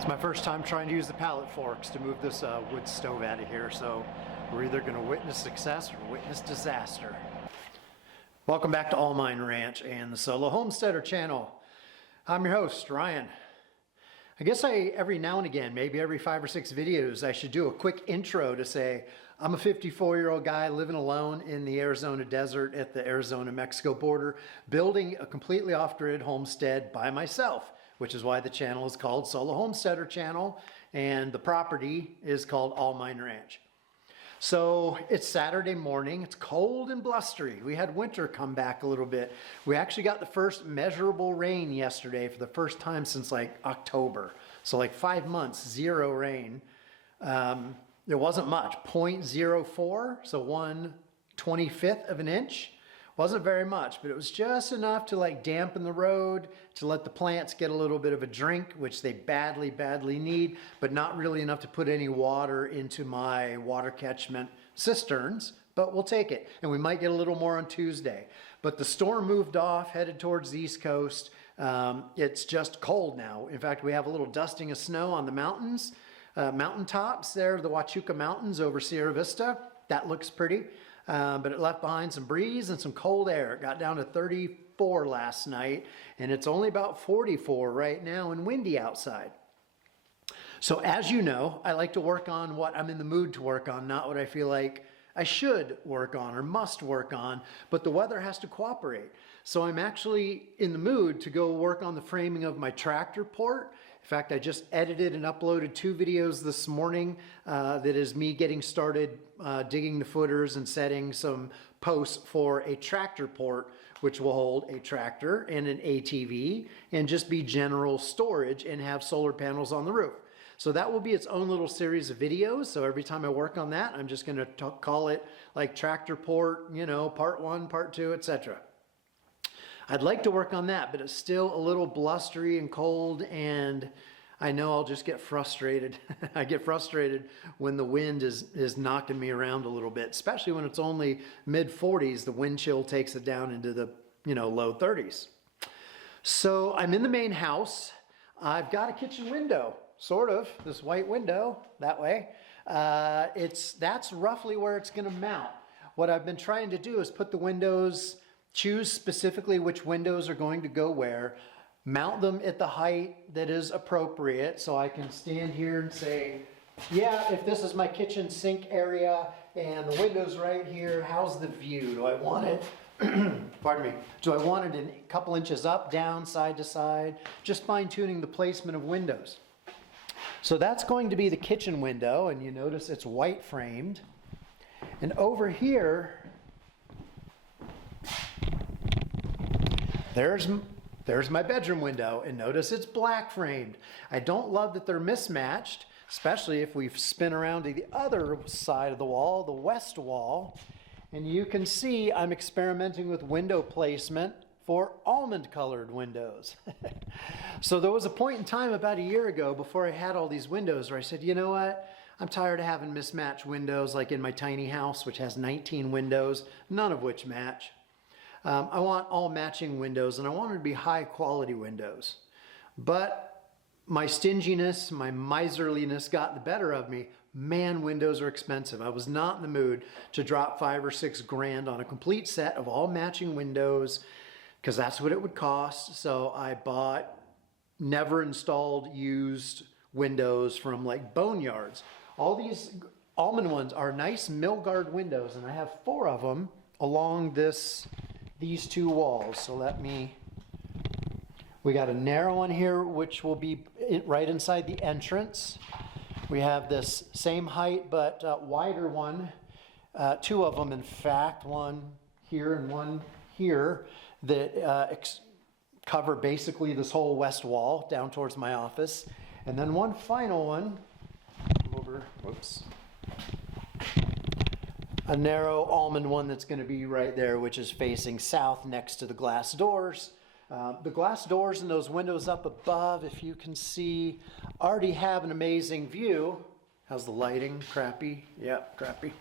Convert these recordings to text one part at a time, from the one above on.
It's my first time trying to use the pallet forks to move this wood stove out of here, so we're either going to witness success or witness disaster. Welcome back to All Mine Ranch and the Solo Homesteader channel. I'm your host, Ryan. I guess every now and again, maybe every 5 or 6 videos, I should do a quick intro to say, I'm a 54-year-old guy living alone in the Arizona desert at the Arizona-Mexico border, building a completely off-grid homestead by myself, which is why the channel is called Solo Homesteader Channel, and the property is called All Mine Ranch. So it's Saturday morning, it's cold and blustery. We had winter come back a little bit. We actually got the first measurable rain yesterday for the first time since like October. So like 5 months, 0 rain. There wasn't much, 0.04, so 1/25 of an inch. Wasn't very much, but it was just enough to like dampen the road, to let the plants get a little bit of a drink, which they badly need, but not really enough to put any water into my water catchment cisterns, but we'll take it. And we might get a little more on Tuesday. But the storm moved off, headed towards the East Coast. It's just cold now. In fact, we have a little dusting of snow on the mountains, mountaintops there, the Huachuca Mountains over Sierra Vista. That looks pretty. But it left behind some breeze and some cold air. It got down to 34 last night, and it's only about 44 right now and windy outside. So as you know, I like to work on what I'm in the mood to work on, not what I feel like I should work on or must work on, but the weather has to cooperate. So I'm actually in the mood to go work on the framing of my tractor port. In fact, I just edited and uploaded 2 videos this morning that is me getting started digging the footers and setting some posts for a tractor port, which will hold a tractor and an ATV and just be general storage and have solar panels on the roof. So that will be its own little series of videos. So every time I work on that, I'm just going to call it like tractor port, you know, part 1, part 2, etc. I'd like to work on that, but it's still a little blustery and cold, and I know I'll just get frustrated. I get frustrated when the wind is knocking me around a little bit, especially when it's only mid-40s. The wind chill takes it down into the, low 30s. So I'm in the main house. I've got a kitchen window. Sort of, this white window, that way. That's roughly where it's gonna mount. What I've been trying to do is put the windows, choose specifically which windows are going to go where, mount them at the height that is appropriate, so I can stand here and say, yeah, if this is my kitchen sink area and the window's right here, how's the view? Do I want it, pardon me, do I want it a couple inches up, down, side to side? Just fine tuning the placement of windows. So that's going to be the kitchen window, and you notice it's white framed. And over here, there's my bedroom window, and notice it's black framed. I don't love that they're mismatched, especially if we spin around to the other side of the wall, the west wall. And you can see I'm experimenting with window placement for almond colored windows. So there was a point in time about a year ago before I had all these windows where I said, you know what? I'm tired of having mismatched windows like in my tiny house, which has 19 windows, none of which match. I want all matching windows, and I want them to be high quality windows. But my stinginess, my miserliness got the better of me. Man, windows are expensive. I was not in the mood to drop 5 or 6 grand on a complete set of all matching windows, because that's what it would cost. So I bought never installed used windows from like boneyards. All these almond ones are nice mill guard windows, and I have 4 of them along these 2 walls. So we got a narrow one here, which will be right inside the entrance. We have this same height, but wider one, 2 of them in fact, one here and one here, that cover basically this whole west wall down towards my office. And then one final one, over, whoops, a narrow almond one that's going to be right there, which is facing south next to the glass doors. The glass doors and those windows up above, if you can see, already have an amazing view How's the lighting? Crappy? Yep, crappy.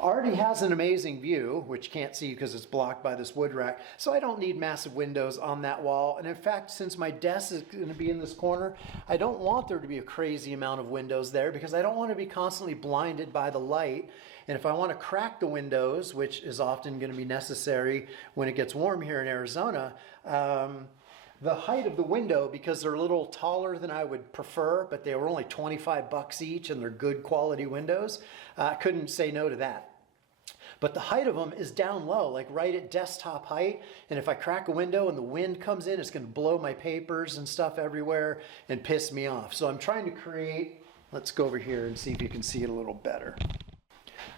Already has an amazing view, which you can't see because it's blocked by this wood rack. So I don't need massive windows on that wall. And in fact, since my desk is going to be in this corner, I don't want there to be a crazy amount of windows there because I don't want to be constantly blinded by the light. And if I want to crack the windows, which is often going to be necessary when it gets warm here in Arizona, the height of the window, because they're a little taller than I would prefer, but they were only 25 bucks each and they're good quality windows, I couldn't say no to that. But the height of them is down low, like right at desktop height. And if I crack a window and the wind comes in, it's going to blow my papers and stuff everywhere and piss me off. So I'm trying to create, let's go over here and see if you can see it a little better.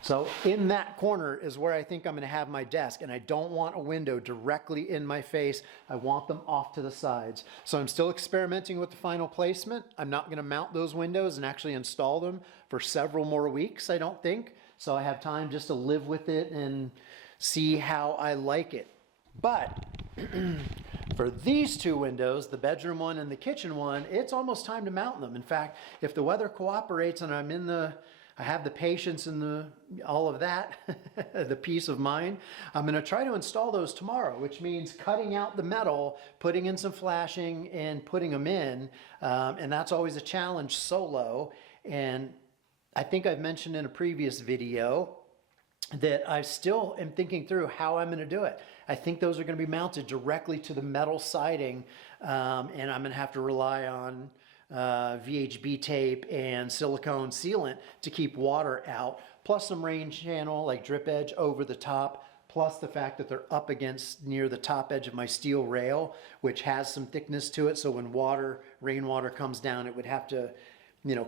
So in that corner is where I think I'm going to have my desk, and I don't want a window directly in my face. I want them off to the sides. So I'm still experimenting with the final placement. I'm not going to mount those windows and actually install them for several more weeks, I don't think. So I have time just to live with it and see how I like it. But for these two windows, the bedroom one and the kitchen one, it's almost time to mount them. In fact, if the weather cooperates and I have the patience and all of that, the peace of mind, I'm going to try to install those tomorrow, which means cutting out the metal, putting in some flashing, and putting them in. And that's always a challenge solo. And I think I've mentioned in a previous video that I still am thinking through how I'm going to do it. I think those are going to be mounted directly to the metal siding, and I'm going to have to rely on VHB tape and silicone sealant to keep water out, plus some rain channel like drip edge over the top, plus the fact that they're up against near the top edge of my steel rail, which has some thickness to it. So when rainwater comes down, it would have to,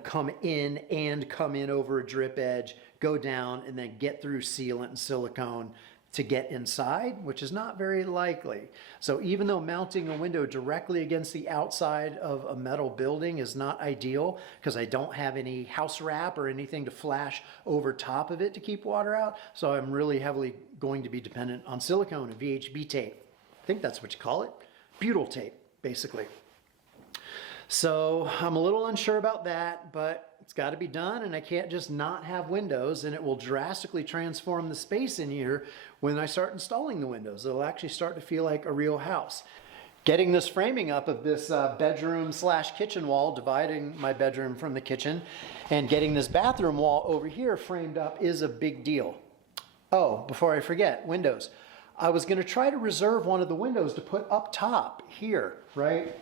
come in and come in over a drip edge, go down, and then get through sealant and silicone to get inside, which is not very likely. So even though mounting a window directly against the outside of a metal building is not ideal, because I don't have any house wrap or anything to flash over top of it to keep water out, so I'm really heavily going to be dependent on silicone and VHB tape. I think that's what you call it. Butyl tape, basically. So I'm a little unsure about that, but it's got to be done, and I can't just not have windows, and it will drastically transform the space in here when I start installing the windows. It'll actually start to feel like a real house. Getting this framing up of this bedroom/kitchen wall, dividing my bedroom from the kitchen, and getting this bathroom wall over here framed up is a big deal. Oh, before I forget, windows. I was going to try to reserve one of the windows to put up top here, right?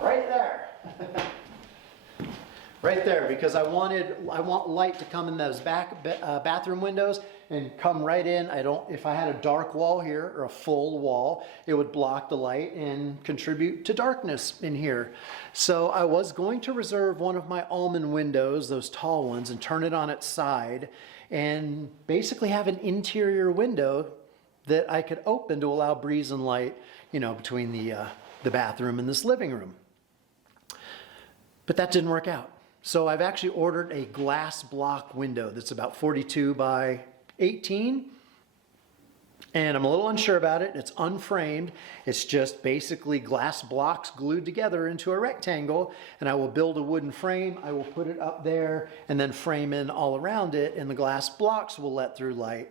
Right there. Right there, because I want light to come in those bathroom windows and come right in. If I had a dark wall here or a full wall, it would block the light and contribute to darkness in here. So I was going to reserve one of my almond windows, those tall ones, and turn it on its side and basically have an interior window that I could open to allow breeze and light, between the bathroom and this living room. But that didn't work out. So I've actually ordered a glass block window that's about 42 by 18. And I'm a little unsure about it. It's unframed. It's just basically glass blocks glued together into a rectangle. And I will build a wooden frame. I will put it up there and then frame in all around it. And the glass blocks will let through light.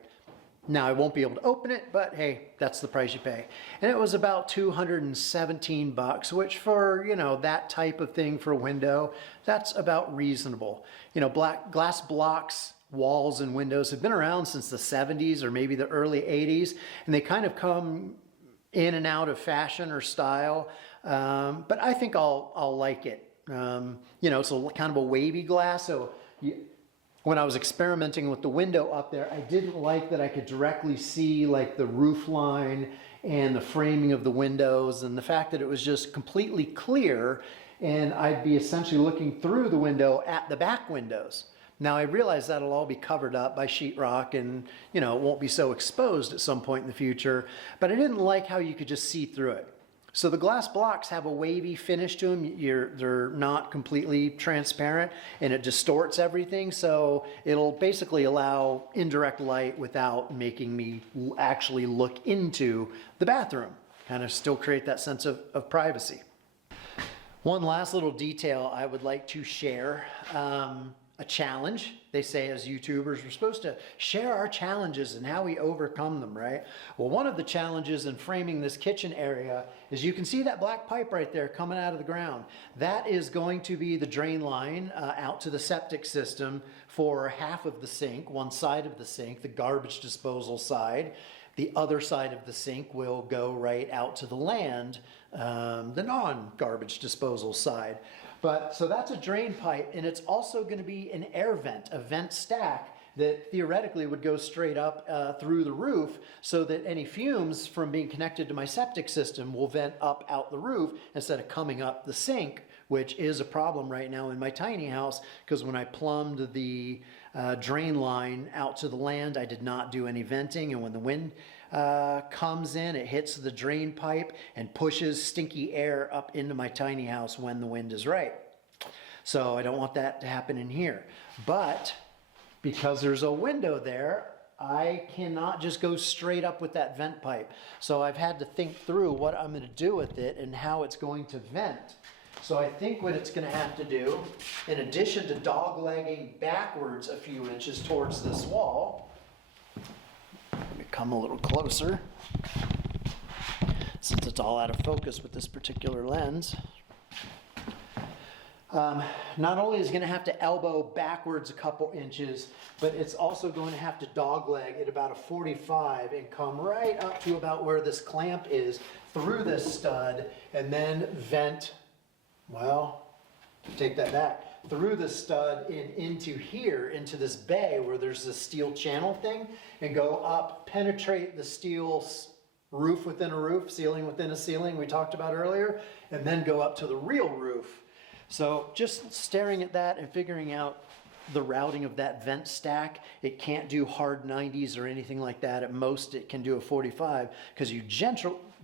Now, I won't be able to open it, but hey, that's the price you pay. And it was about 217 bucks, which for, that type of thing for a window, that's about reasonable. Glass blocks, walls, and windows have been around since the 70s or maybe the early 80s, and they kind of come in and out of fashion or style, but I think I'll like it. It's kind of a wavy glass, so when I was experimenting with the window up there, I didn't like that I could directly see like the roof line and the framing of the windows, and the fact that it was just completely clear and I'd be essentially looking through the window at the back windows. Now I realize that'll all be covered up by sheetrock and it won't be so exposed at some point in the future, but I didn't like how you could just see through it. So the glass blocks have a wavy finish to them. They're not completely transparent and it distorts everything. So it'll basically allow indirect light without making me actually look into the bathroom. Kind of still create that sense of privacy. One last little detail I would like to share, a challenge. They say as YouTubers, we're supposed to share our challenges and how we overcome them, right? Well, one of the challenges in framing this kitchen area is you can see that black pipe right there coming out of the ground. That is going to be the drain line out to the septic system for half of the sink, one side of the sink, the garbage disposal side. The other side of the sink will go right out to the land, the non-garbage disposal side. But so that's a drain pipe, and it's also going to be an air vent, a vent stack that theoretically would go straight up through the roof so that any fumes from being connected to my septic system will vent up out the roof instead of coming up the sink, which is a problem right now in my tiny house because when I plumbed the drain line out to the land, I did not do any venting, and when the wind comes in, it hits the drain pipe and pushes stinky air up into my tiny house when the wind is right. So I don't want that to happen in here. But because there's a window there, I cannot just go straight up with that vent pipe. So I've had to think through what I'm going to do with it and how it's going to vent. So I think what it's going to have to do, in addition to doglegging backwards a few inches towards this wall, let me come a little closer, since it's all out of focus with this particular lens. Not only is it going to have to elbow backwards a couple inches, but it's also going to have to dogleg at about a 45 and come right up to about where this clamp is through this stud and then vent, well, take that back, through the stud into here, into this bay where there's this steel channel thing, and go up, penetrate the steel roof within a roof, ceiling within a ceiling we talked about earlier, and then go up to the real roof. So just staring at that and figuring out the routing of that vent stack, it can't do hard 90s or anything like that. At most it can do a 45 because you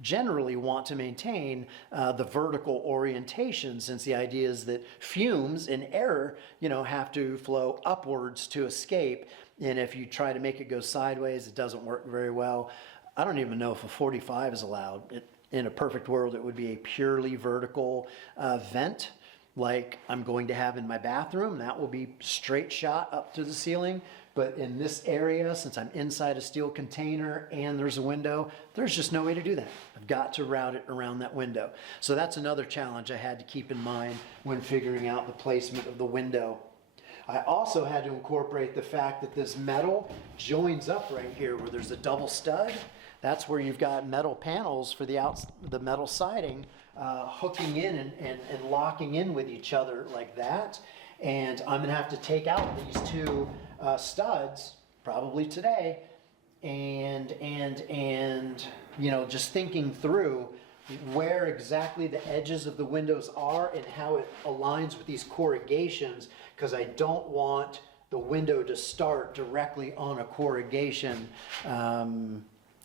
generally want to maintain the vertical orientation, since the idea is that fumes and air, have to flow upwards to escape. And if you try to make it go sideways, it doesn't work very well. I don't even know if a 45 is allowed. In a perfect world, it would be a purely vertical vent, like I'm going to have in my bathroom. That will be straight shot up to the ceiling. But in this area, since I'm inside a steel container and there's a window, there's just no way to do that. I've got to route it around that window. So that's another challenge I had to keep in mind when figuring out the placement of the window. I also had to incorporate the fact that this metal joins up right here where there's a double stud. That's where you've got metal panels for the metal siding hooking in and locking in with each other like that. And I'm going to have to take out these two studs probably today and just thinking through where exactly the edges of the windows are and how it aligns with these corrugations, because I don't want the window to start directly on a corrugation.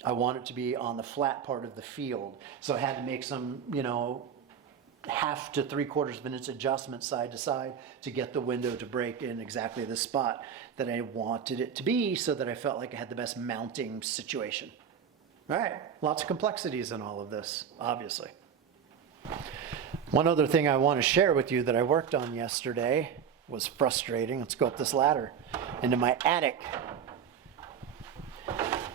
I want it to be on the flat part of the field. So I had to make some, 1/2 to 3/4 of an inch adjustment side to side to get the window to break in exactly the spot that I wanted it to be, so that I felt like I had the best mounting situation. All right, lots of complexities in all of this, obviously. One other thing I want to share with you that I worked on yesterday was frustrating. Let's go up this ladder into my attic.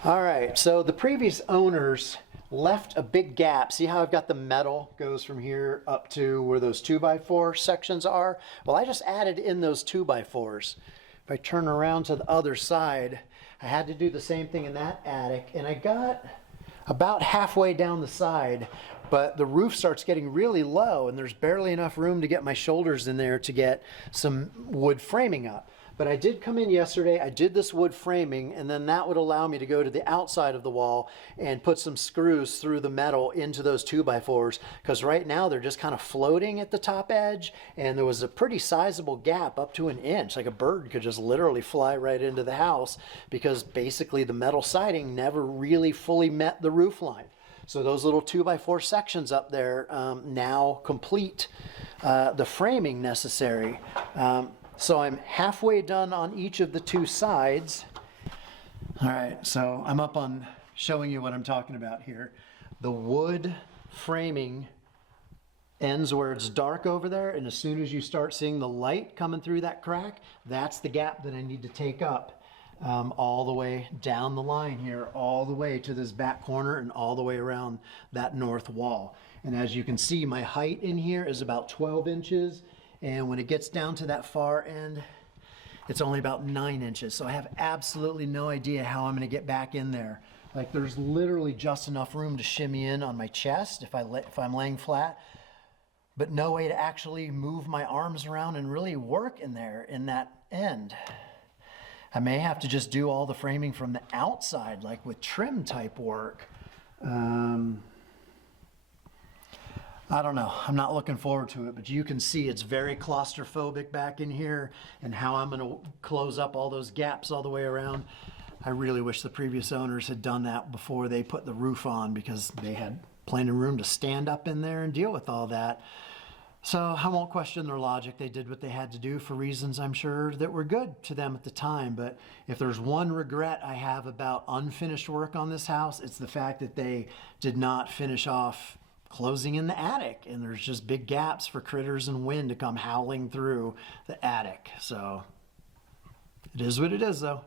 All right, so the previous owners left a big gap. See how I've got the metal goes from here up to where those 2x4 sections are? Well, I just added in those 2x4s. If I turn around to the other side, I had to do the same thing in that attic, and I got about halfway down the side, but the roof starts getting really low and there's barely enough room to get my shoulders in there to get some wood framing up. But I did come in yesterday, I did this wood framing, and then that would allow me to go to the outside of the wall and put some screws through the metal into those 2x4s, because right now they're just kind of floating at the top edge, and there was a pretty sizable gap up to an inch, like a bird could just literally fly right into the house, because basically the metal siding never really fully met the roof line. So those little 2x4 sections up there now complete the framing necessary. So I'm halfway done on each of the two sides. All right, so I'm up on showing you what I'm talking about here. The wood framing ends where it's dark over there, and as soon as you start seeing the light coming through that crack, that's the gap that I need to take up all the way down the line here, all the way to this back corner and all the way around that north wall. And as you can see, my height in here is about 12 inches, and when it gets down to that far end, it's only about 9 inches. So I have absolutely no idea how I'm going to get back in there. Like, there's literally just enough room to shimmy in on my chest if I'm laying flat, but no way to actually move my arms around and really work in there in that end. I may have to just do all the framing from the outside, like with trim type work. I don't know. I'm not looking forward to it, but you can see it's very claustrophobic back in here, and how I'm going to close up all those gaps all the way around. I really wish the previous owners had done that before they put the roof on, because they had plenty of room to stand up in there and deal with all that. So I won't question their logic. They did what they had to do for reasons I'm sure that were good to them at the time. But if there's one regret I have about unfinished work on this house, it's the fact that they did not finish off closing in the attic, and there's just big gaps for critters and wind to come howling through the attic. So it is what it is, though.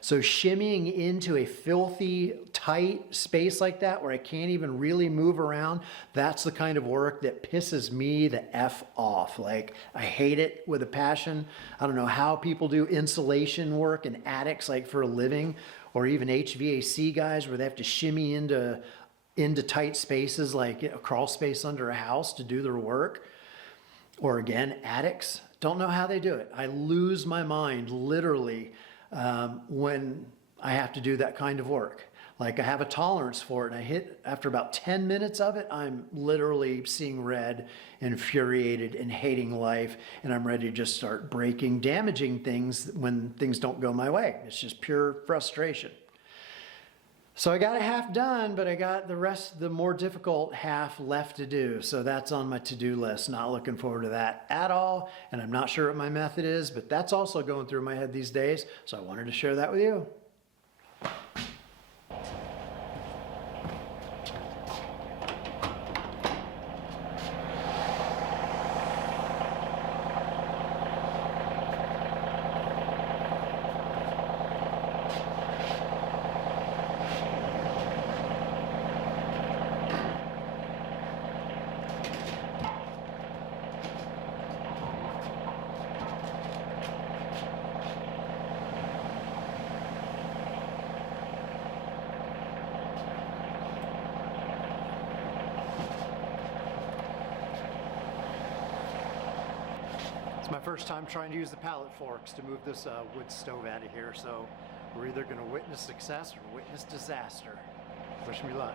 So shimmying into a filthy, tight space like that where I can't even really move around, that's the kind of work that pisses me the F off. Like, I hate it with a passion. I don't know how people do insulation work in attics like for a living, or even HVAC guys where they have to shimmy into tight spaces like a crawl space under a house to do their work. Or again, attics. Don't know how they do it. I lose my mind literally when I have to do that kind of work. Like, I have a tolerance for it, and after about 10 minutes of it, I'm literally seeing red, infuriated, and hating life, and I'm ready to just start breaking, damaging things when things don't go my way. It's just pure frustration. So I got a half done, but I got the rest, the more difficult half left to do. So that's on my to-do list. Not looking forward to that at all. And I'm not sure what my method is, but that's also going through my head these days. So I wanted to share that with you. It's my first time trying to use the pallet forks to move this wood stove out of here, so we're either going to witness success or witness disaster. Wish me luck.